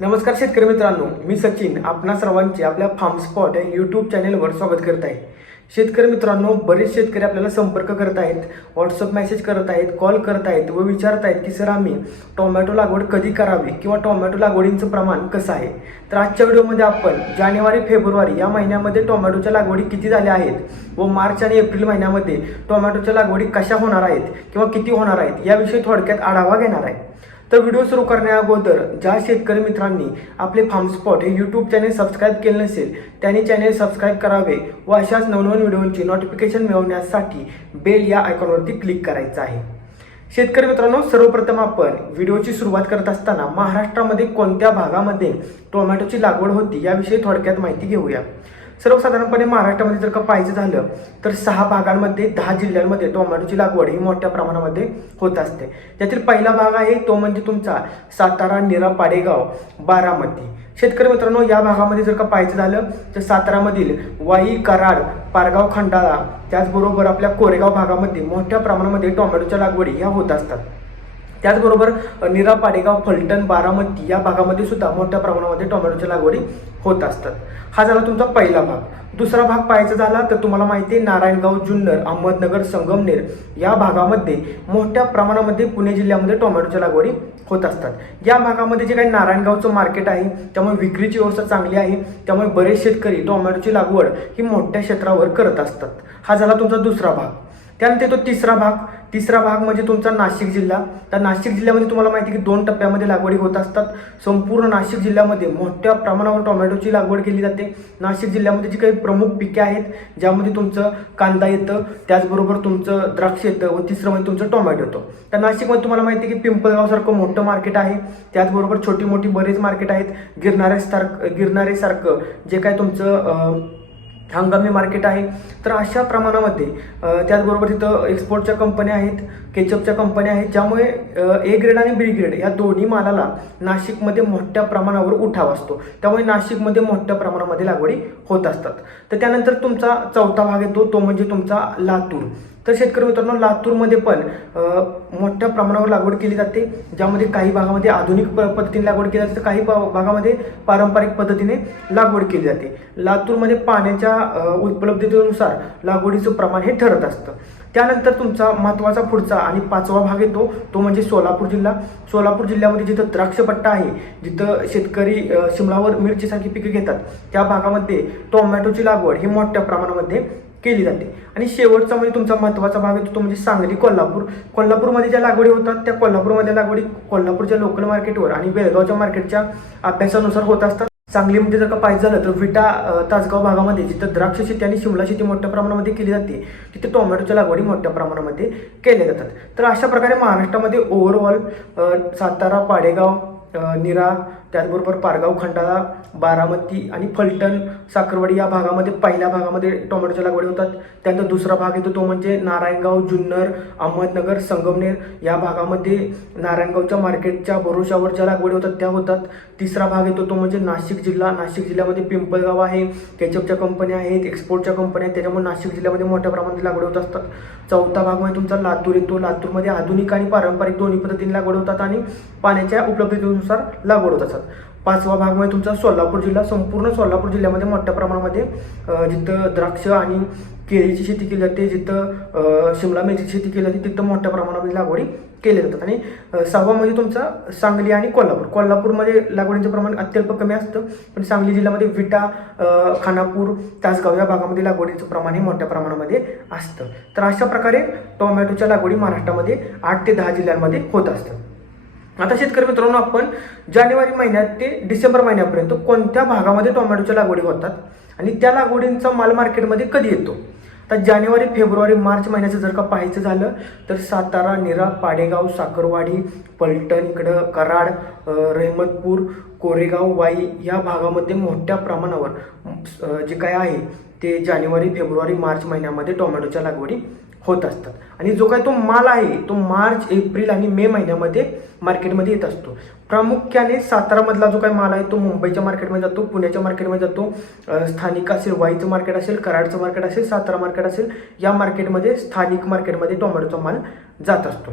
नमस्कार शेतकरी मित्रांनो मी सचिन आपणा सर्वांचे आपल्या फार्म स्पॉट या यूट्यूब चॅनेलवर स्वागत करत आहे. शेतकरी मित्रांनो बरेच शेतकरी आपल्याला संपर्क करत आहेत व्हॉट्सअप मेसेज करत आहेत कॉल करत आहेत व विचारत आहेत की सर आम्ही टोमॅटो लागवड कधी करावी किंवा टोमॅटो लागवडींचं प्रमाण कसं आहे? तर आजच्या व्हिडिओमध्ये आपण जानेवारी फेब्रुवारी या महिन्यामध्ये टोमॅटोच्या लागवडी किती झाल्या आहेत व मार्च आणि एप्रिल महिन्यामध्ये टोमॅटोच्या लागवडी कशा होणार आहेत किंवा किती होणार आहेत याविषयी थोडक्यात आढावा घेणार आहे. तर व्हिडिओ सुरू करण्या अगोदर ज्या शेतकरी मित्रांनी आपले फार्म स्पॉट हे यूट्यूब चॅनेल सबस्क्राईब केले नसेल त्यांनी चॅनेल सबस्क्राईब करावे व अशाच नवनवीन व्हिडिओंची नोटिफिकेशन मिळवण्यासाठी बेल या आयकॉनवरती क्लिक करायचं आहे. शेतकरी मित्रांनो सर्वप्रथम आपण व्हिडिओची सुरुवात करत असताना महाराष्ट्रामध्ये कोणत्या भागामध्ये टोमॅटोची लागवड होती याविषयी थोडक्यात माहिती घेऊया. सर्वसाधारणपणे महाराष्ट्रामध्ये जर का पाहायचं झालं तर सहा भागांमध्ये दहा जिल्ह्यांमध्ये टोमॅटोची लागवड ही मोठ्या प्रमाणामध्ये होत असते. त्यातील पहिला भाग आहे तो म्हणजे तुमचा सातारा निरा पाडेगाव बारामती. शेतकरी मित्रांनो या भागामध्ये जर का पाहायचं झालं तर सातारामधील वाई कराड पारगाव खंडाळा त्याचबरोबर आपल्या कोरेगाव भागामध्ये मोठ्या प्रमाणामध्ये टोमॅटोच्या लागवडी ह्या होत असतात. त्याचबरोबर निरा पाडेगाव फलटण बारामती या भागामध्ये सुद्धा मोठ्या प्रमाणामध्ये टोमॅटोच्या लागवडी होत असतात. हा झाला तुमचा पहिला भाग. दुसरा भाग पाहायचा झाला तर तुम्हाला माहिती आहे नारायणगाव जुन्नर अहमदनगर संगमनेर या भागामध्ये मोठ्या प्रमाणामध्ये पुणे जिल्ह्यामध्ये टोमॅटोच्या लागवडी होत असतात. या भागामध्ये जे काही नारायणगावचं मार्केट आहे त्यामुळे विक्रीची व्यवस्था चांगली आहे त्यामुळे बरेच शेतकरी टोमॅटोची लागवड ही मोठ्या क्षेत्रावर करत असतात. हा झाला तुमचा दुसरा भाग. त्यानंतर येतो तिसरा भाग. तिसरा भाग म्हणजे तुमचा नाशिक जिल्हा. तर नाशिक जिल्ह्यामध्ये तुम्हाला माहिती की दोन टप्प्यामध्ये लागवडी होत असतात. संपूर्ण नाशिक जिल्ह्यामध्ये मोठ्या प्रमाणावर टोमॅटोची लागवड केली जाते. नाशिक जिल्ह्यामध्ये जी काही प्रमुख पिके आहेत ज्यामध्ये तुमचं कांदा येतं त्याचबरोबर तुमचं द्राक्ष येतं व तिसरं म्हणजे तुमचं टोमॅटो येतं. तर नाशिकमध्ये तुम्हाला माहिती आहे की पिंपळगावसारखं मोठं मार्केट आहे. त्याचबरोबर छोटी मोठी बरेच मार्केट आहेत. गिरणाऱ्यासारखं गिरणारेसारखं जे काय तुमचं हंगामी मार्केट आहे. तर अशा प्रमाणामध्ये त्याचबरोबर तिथं एक्सपोर्टच्या कंपन्या आहेत केचपच्या कंपन्या आहेत ज्यामुळे ए ग्रेड आणि बी ग्रेड या दोन्ही मालाला नाशिकमध्ये मोठ्या प्रमाणावर उठाव असतो. त्यामुळे नाशिकमध्ये मोठ्या प्रमाणामध्ये लागवडी होत असतात. तर त्यानंतर तुमचा चौथा भाग येतो तो म्हणजे तुमचा लातूर. तर शेतकरी मित्रांनो लातूरमध्ये पण मोठ्या प्रमाणावर लागवड केली जाते. ज्यामध्ये काही भागामध्ये आधुनिक प- पद्धतीने लागवड केली जाते तर काही भागामध्ये पारंपरिक पद्धतीने लागवड केली जाते. लातूरमध्ये पाण्याच्या उपलब्धतेनुसार लागवडीचं प्रमाण हे ठरत असतं. त्यानंतर तुमचा महत्त्वाचा पुढचा आणि पाचवा भाग येतो तो म्हणजे सोलापूर जिल्हा. सोलापूर जिल्ह्यामध्ये जिथं द्राक्षपट्टा आहे जिथं शेतकरी शिमलावर मिरचीसारखी पिके घेतात त्या भागामध्ये टोमॅटोची लागवड ही मोठ्या प्रमाणामध्ये केली जाते. आणि शेवटचा म्हणजे तुमचा महत्त्वाचा भाग येतो तो म्हणजे सांगली कोल्हापूर. कोल्हापूरमध्ये ज्या लागवडी होतात त्या कोल्हापूरमध्ये लागवडी कोल्हापूरच्या लोकल मार्केटवर आणि बेळगावच्या मार्केटच्या अभ्यासानुसार होत असतात. सांगलीमध्ये जर का पाहिजे झालं तर विटा तासगाव भागामध्ये जिथं द्राक्ष शेती आणि शिमला शेती मोठ्या प्रमाणामध्ये केली जाते तिथे टोमॅटोच्या लागवडी मोठ्या प्रमाणामध्ये केल्या जातात. तर अशा प्रकारे महाराष्ट्रामध्ये ओव्हरऑल सातारा पाडेगाव निरा त्याचबरोबर पारगाव खंडाळा बारामती आणि फलटण साखरवाडी या भागामध्ये पहिल्या भागामध्ये टोमॅटोच्या लागवडी होतात. त्यानंतर दुसरा भाग येतो तो म्हणजे नारायणगाव जुन्नर अहमदनगर संगमनेर या भागामध्ये नारायणगावच्या मार्केटच्या भरोशावर ज्या लागवडी होतात त्या होतात. तिसरा भाग येतो तो म्हणजे नाशिक जिल्हा. नाशिक जिल्ह्यामध्ये पिंपळगाव आहे केचपच्या कंपन्या आहेत एक्सपोर्टच्या कंपन्या आहेत त्याच्यामुळे नाशिक जिल्ह्यामध्ये मोठ्या प्रमाणात लागवड होत असतात. चौथा भाग म्हणजे तुमचा लातूर येतो. लातूरमध्ये आधुनिक आणि पारंपरिक दोन्ही पद्धतीने लागवड होतात आणि पाण्याच्या उपलब्धतेनुसार लागवड होत असतात. पाचवा भाग म्हणजे तुमचा सोलापूर जिल्हा संपूर्ण सोलापूर जिल्ह्यामध्ये मोठ्या प्रमाणामध्ये जिथं द्राक्ष आणि केळीची शेती केली जाते जिथं शिमला मिरचीची शेती केली जाते तिथं मोठ्या प्रमाणामध्ये लागवडी केल्या जातात. आणि सहावा म्हणजे तुमचा सांगली आणि कोल्हापूर. कोल्हापूरमध्ये लागवडीचं प्रमाण अत्यल्प कमी असतं पण सांगली जिल्ह्यामध्ये विटा खानापूर तासगाव या भागामध्ये लागवडीचं प्रमाण हे मोठ्या प्रमाणामध्ये असतं. तर अशा प्रकारे टोमॅटोच्या लागवडी महाराष्ट्रामध्ये आठ ते दहा जिल्ह्यांमध्ये होत असतं आता शेतकरी मित्रांनो आपण जानेवारी महिन्यात ते डिसेंबर महिन्यापर्यंत कोणत्या भागामध्ये टोमॅटोच्या लागवडी होतात आणि त्या लागवडींचा माल मार्केटमध्ये कधी येतो? आता जानेवारी फेब्रुवारी मार्च महिन्याचं जर का पाहायचं झालं तर सातारा निरा पाडेगाव साखरवाडी पलटण इकडं कराड रहमतपूर कोरेगाव वाई या भागामध्ये मोठ्या प्रमाणावर जे काय आहे ते जानेवारी फेब्रुवारी मार्च महिन्यामध्ये टोमॅटोच्या लागवडी होत असतात. आणि जो काय तो माल आहे तो मार्च एप्रिल आणि मे महिन्यामध्ये मार्केटमध्ये येत असतो. प्रामुख्याने सातारामधला जो काही माल आहे तो मुंबईच्या मार्केटमध्ये जातो पुण्याच्या मार्केटमध्ये जातो स्थानिक असेल वाईचं मार्केट असेल कराडचं मार्केट असेल सातारा मार्केट असेल या मार्केटमध्ये स्थानिक मार्केटमध्ये टोमॅटोचा माल जात असतो.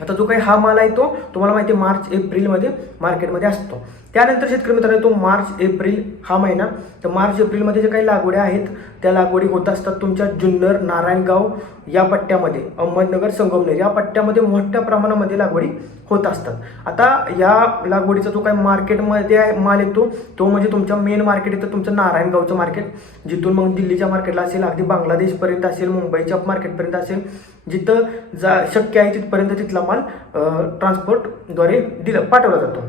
आता जो काही हा माल आहे तो तुम्हाला माहिती आहे मार्च एप्रिलमध्ये मार्केटमध्ये असतो. त्यानंतर शेतकरी मित्रांनो तो मार्च एप्रिल हा महिना. तर मार्च एप्रिलमध्ये जे काही लागवड्या आहेत त्या लागवडी होत असतात तुमच्या जुन्नर नारायणगाव या पट्ट्यामध्ये अहमदनगर संगमनेर या पट्ट्यामध्ये मोठ्या प्रमाणामध्ये लागवडी होत असतात. आता या लागवडीचा जो काही मार्केटमध्ये आहे माल येतो तो म्हणजे तुमच्या मेन मार्केट येतं तुमचं नारायणगावचं मार्केट जिथून मग दिल्लीच्या मार्केटला असेल अगदी बांगलादेशपर्यंत असेल मुंबईच्या मार्केटपर्यंत असेल जिथं जा शक्य आहे तिथपर्यंत तिथला माल ट्रान्सपोर्टद्वारे दिला पाठवला जातो.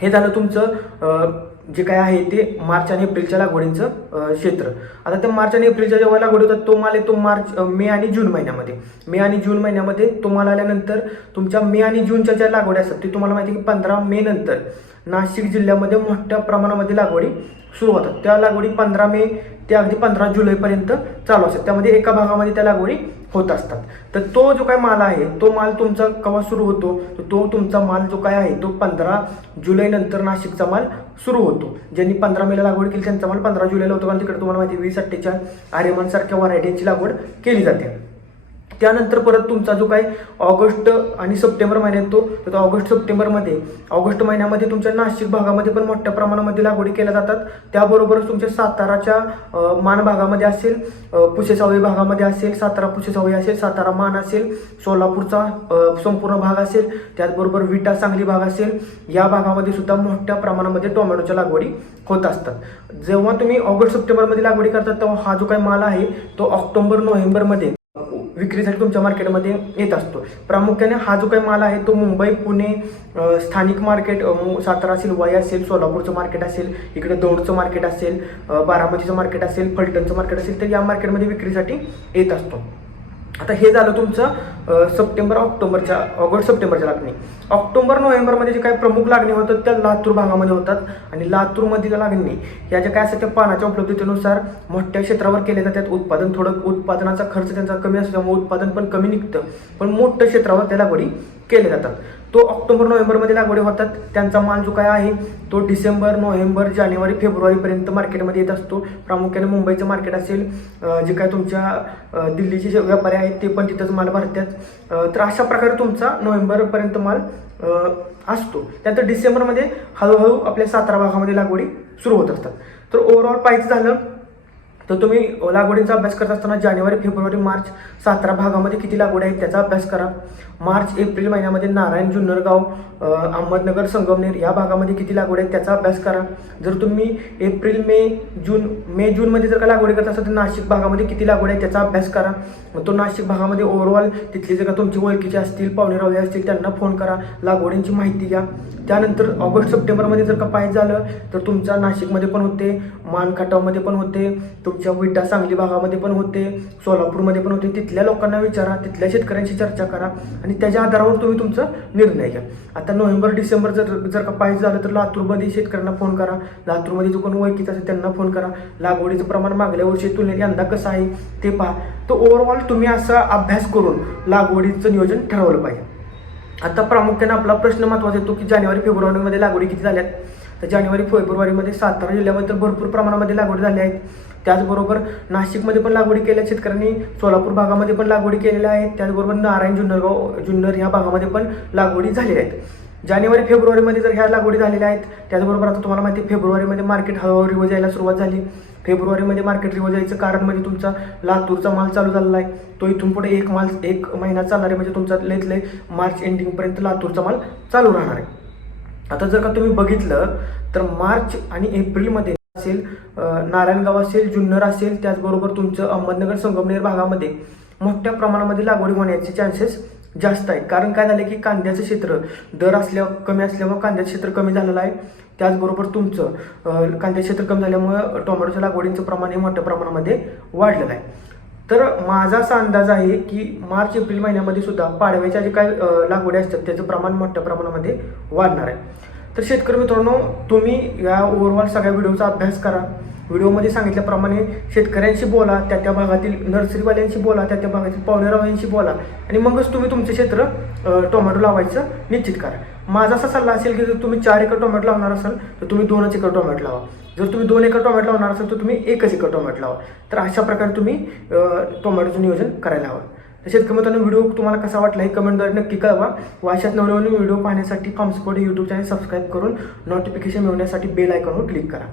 हे झालं तुमचं जे काय आहे ते मार्च आणि एप्रिलच्या लागवडींचं क्षेत्र. आता ते मार्च आणि एप्रिलच्या जेव्हा लागवड होतात तो माल येतो मार्च मे आणि जून महिन्यामध्ये. मे आणि जून महिन्यामध्ये तो माल आल्यानंतर तुमच्या मे आणि जूनच्या ज्या लागवडी असतात ते तुम्हाला माहिती आहे की पंधरा मे नंतर नाशिक जिल्ह्यामध्ये मोठ्या प्रमाणामध्ये लागवडी सुरू होतात. त्या लागवडी पंधरा मे ते अगदी पंधरा जुलैपर्यंत चालू असतात. त्यामध्ये एका भागामध्ये त्या लागवडी होत असतात. तर तो जो काय माल आहे तो माल तुमचा केव्हा सुरू होतो? तर तो तुमचा माल जो काय आहे तो पंधरा जुलैनंतर नाशिकचा माल सुरू होतो. ज्यांनी पंधरा मेला लागवड केली त्यांचा माल पंधरा जुलैला होतो. कारण तिकडे तुम्हाला माहिती वीस अठ्ठेचाळ आर्यमानसारख्या व्हरायटींची व्हरायटीची लागवड केली जाते. त्यानंतर परत तुमचा जो काही ऑगस्ट आणि सप्टेंबर महिन्यात तो तर तो ऑगस्ट सप्टेंबरमध्ये ऑगस्ट महिन्यामध्ये तुमच्या नाशिक भागामध्ये पण मोठ्या प्रमाणामध्ये लागवडी केल्या जातात. त्याबरोबरच तुमच्या साताराच्या मान भागामध्ये असेल पुसेसावळी भागामध्ये असेल सातारा पुसेसावळी असेल सातारा मान असेल सोलापूरचा संपूर्ण भाग असेल त्याचबरोबर विटा सांगली भाग असेल या भागामध्ये सुद्धा मोठ्या प्रमाणामध्ये टोमॅटोच्या लागवडी होत असतात. जेव्हा तुम्ही ऑगस्ट सप्टेंबरमध्ये लागवडी करतात तेव्हा हा जो काही माल आहे तो ऑक्टोबर नोव्हेंबरमध्ये विक्रीसाठी तुमच्या मार्केटमध्ये येत असतो. प्रामुख्याने हा जो काही माल आहे तो मुंबई पुणे स्थानिक मार्केट सातारा असेल वाई असेल सोलापूरचं मार्केट असेल इकडे दौडचं मार्केट असेल बारामतीचं मार्केट असेल फलटणचं मार्केट असेल तर या मार्केटमध्ये विक्रीसाठी येत असतो. आता हे झालं तुमचं सप्टेंबर ऑक्टोबरच्या ऑगस्ट सप्टेंबरच्या लागणी. ऑक्टोबर नोव्हेंबरमध्ये जे काही प्रमुख लागणी होतात त्या लातूर भागामध्ये होतात. आणि लातूरमधील लागणी या ज्या काय असतात त्या पाण्याच्या उपलब्धतेनुसार मोठ्या क्षेत्रावर केले जातात. उत्पादन थोडं उत्पादनाचा खर्च त्यांचा कमी असल्यामुळे उत्पादन पण कमी निघतं. पण मोठ्या क्षेत्रावर त्या लागवडी केल्या जातात. तो ऑक्टोबर नोव्हेंबरमध्ये लागवडी होतात त्यांचा माल जो काय आहे तो डिसेंबर नोव्हेंबर जानेवारी फेब्रुवारीपर्यंत मार्केटमध्ये येत असतो. प्रामुख्याने मुंबईचं मार्केट असेल जे काय तुमच्या दिल्लीचे जे व्यापारी आहेत ते पण तिथंच माल भरतात. तर अशा प्रकारे तुमचा नोव्हेंबरपर्यंत माल असतो. त्यानंतर डिसेंबरमध्ये हळूहळू आपल्या सातारा भागामध्ये लागवडी सुरू होत असतात. तर ओव्हरऑल पाहायचं झालं तर तुम्ही लागवडीचा अभ्यास करत असताना जानेवारी फेब्रुवारी मार्च सातारा भागामध्ये किती लागवड आहेत त्याचा अभ्यास करा. मार्च एप्रिल महिन्यामध्ये नारायण जुन्नरगाव अहमदनगर संगमनेर या भागामध्ये किती लागवड आहेत त्याचा अभ्यास करा. जर तुम्ही एप्रिल मे जून मे जूनमध्ये जर का लागवडी करत असाल तर नाशिक भागामध्ये किती लागवड आहे त्याचा अभ्यास करा. तो नाशिक भागामध्ये ओव्हरऑल तिथले जर का तुमची ओळखीचे असतील पाहुणेरावले असतील त्यांना फोन करा. लागवडींची माहिती घ्या. त्यानंतर ऑगस्ट सप्टेंबरमध्ये जर का पाहिजे झालं तर तुमच्या नाशिकमध्ये पण होते मानखटावमध्ये पण होते तुमच्या विटा सांगली भागामध्ये पण होते सोलापूरमध्ये पण होते. तिथल्या लोकांना विचारा तिथल्या शेतकऱ्यांशी चर्चा करा आणि त्याच्या आधारावर तुम्ही तुमचा निर्णय घ्या. आता नोव्हेंबर डिसेंबर जर जर का पाहिजे झालं तर लातूरमध्ये शेतकऱ्यांना फोन करा. लातूरमध्ये जो कोण ओळखीचा असेल त्यांना फोन करा. लागवडीचं प्रमाण मागल्या वर्षी तुलनेत यंदा कसं आहे ते पहा. तर ओव्हरऑल तुम्ही असा अभ्यास करून लागवडीचं नियोजन ठरवलं पाहिजे. आता प्रामुख्याने आपला प्रश्न महत्त्वाचा येतो की जानेवारी फेब्रुवारीमध्ये लागवडी किती झाल्यात? तर जानेवारी फेब्रुवारीमध्ये सातारा जिल्ह्यामध्ये तर भरपूर प्रमाणामध्ये लागवडी झाल्या आहेत. त्याचबरोबर नाशिकमध्ये पण लागवडी केल्या शेतकऱ्यांनी सोलापूर भागामध्ये पण लागवडी केलेल्या आहेत. त्याचबरोबर नारायण जुन्नरगाव जुन्नर ह्या भागामध्ये पण लागवडी झालेल्या आहेत. जानेवारी फेब्रुवारीमध्ये जर ह्या लागवडी झालेल्या आहेत त्याचबरोबर आता तुम्हाला माहिती आहे फेब्रुवारीमध्ये मार्केट हळूहळू रिवर्स यायला सुरुवात झाली. फेब्रुवारीमध्ये मार्केट रिवर्स यायचं कारण म्हणजे तुमचा लातूरचा माल चालू झालेला आहे. तो इथून पुढे एक माल एक महिना चालणार आहे म्हणजे तुमचा लेतले मार्च एंडिंगपर्यंत लातूरचा माल चालू राहणार आहे. आता जर का तुम्ही बघितलं तर मार्च आणि एप्रिलमध्ये असेल नारायणगाव असेल जुन्नर असेल त्याचबरोबर तुमचं अहमदनगर संगमनेर भागामध्ये मोठ्या प्रमाणामध्ये लागवडी होण्याचे चान्सेस जास्त आहे कारण काय झालं की कांद्याचं क्षेत्र दर असल्या कमी असल्यामुळे कांद्याचं क्षेत्र कमी झालेलं आहे. त्याचबरोबर तुमचं कांद्याचं क्षेत्र कमी झाल्यामुळं टोमॅटोच्या लागवडींचं प्रमाण हे मोठ्या प्रमाणामध्ये वाढलेलं आहे. तर माझा असा अंदाज आहे की मार्च एप्रिल महिन्यामध्ये सुद्धा पाडव्याच्या जे काही लागवडी असतात त्याचं प्रमाण मोठ्या प्रमाणामध्ये वाढणार आहे. तर शेतकरी मित्रांनो तुम्ही या ओव्हरऑल सगळ्या व्हिडिओचा अभ्यास करा. व्हिडिओमध्ये सांगितल्याप्रमाणे शेतकऱ्यांशी बोला त्या त्या भागातील नर्सरीवाल्यांशी बोला त्या त्या भागातील पाहुणेरावांशी बोला आणि मगच तुम्ही तुमचे क्षेत्र टोमॅटो लावायचं निश्चित करा. माझा असा सल्ला असेल की जर तुम्ही चार एकर टोमॅटो लावणार असाल तर तुम्ही दोनच एकर टोमॅटो लावा. जर तुम्ही दोन एकर टोमॅटो लावणार असाल तर तुम्ही एकच एकर टोमॅटो लावा. तर अशा प्रकारे तुम्ही टोमॅटोचं नियोजन करायला हवं. तर शेतकरी मित्रांनो व्हिडिओ तुम्हाला कसा वाटला हे कमेंटद्वारे नक्की कळवा. व अशाच नवनवीन व्हिडिओ पाहण्यासाठी farm spot YouTube channel subscribe करून नोटिफिकेशन मिळवण्यासाठी बेल आयकॉनवर क्लिक करा.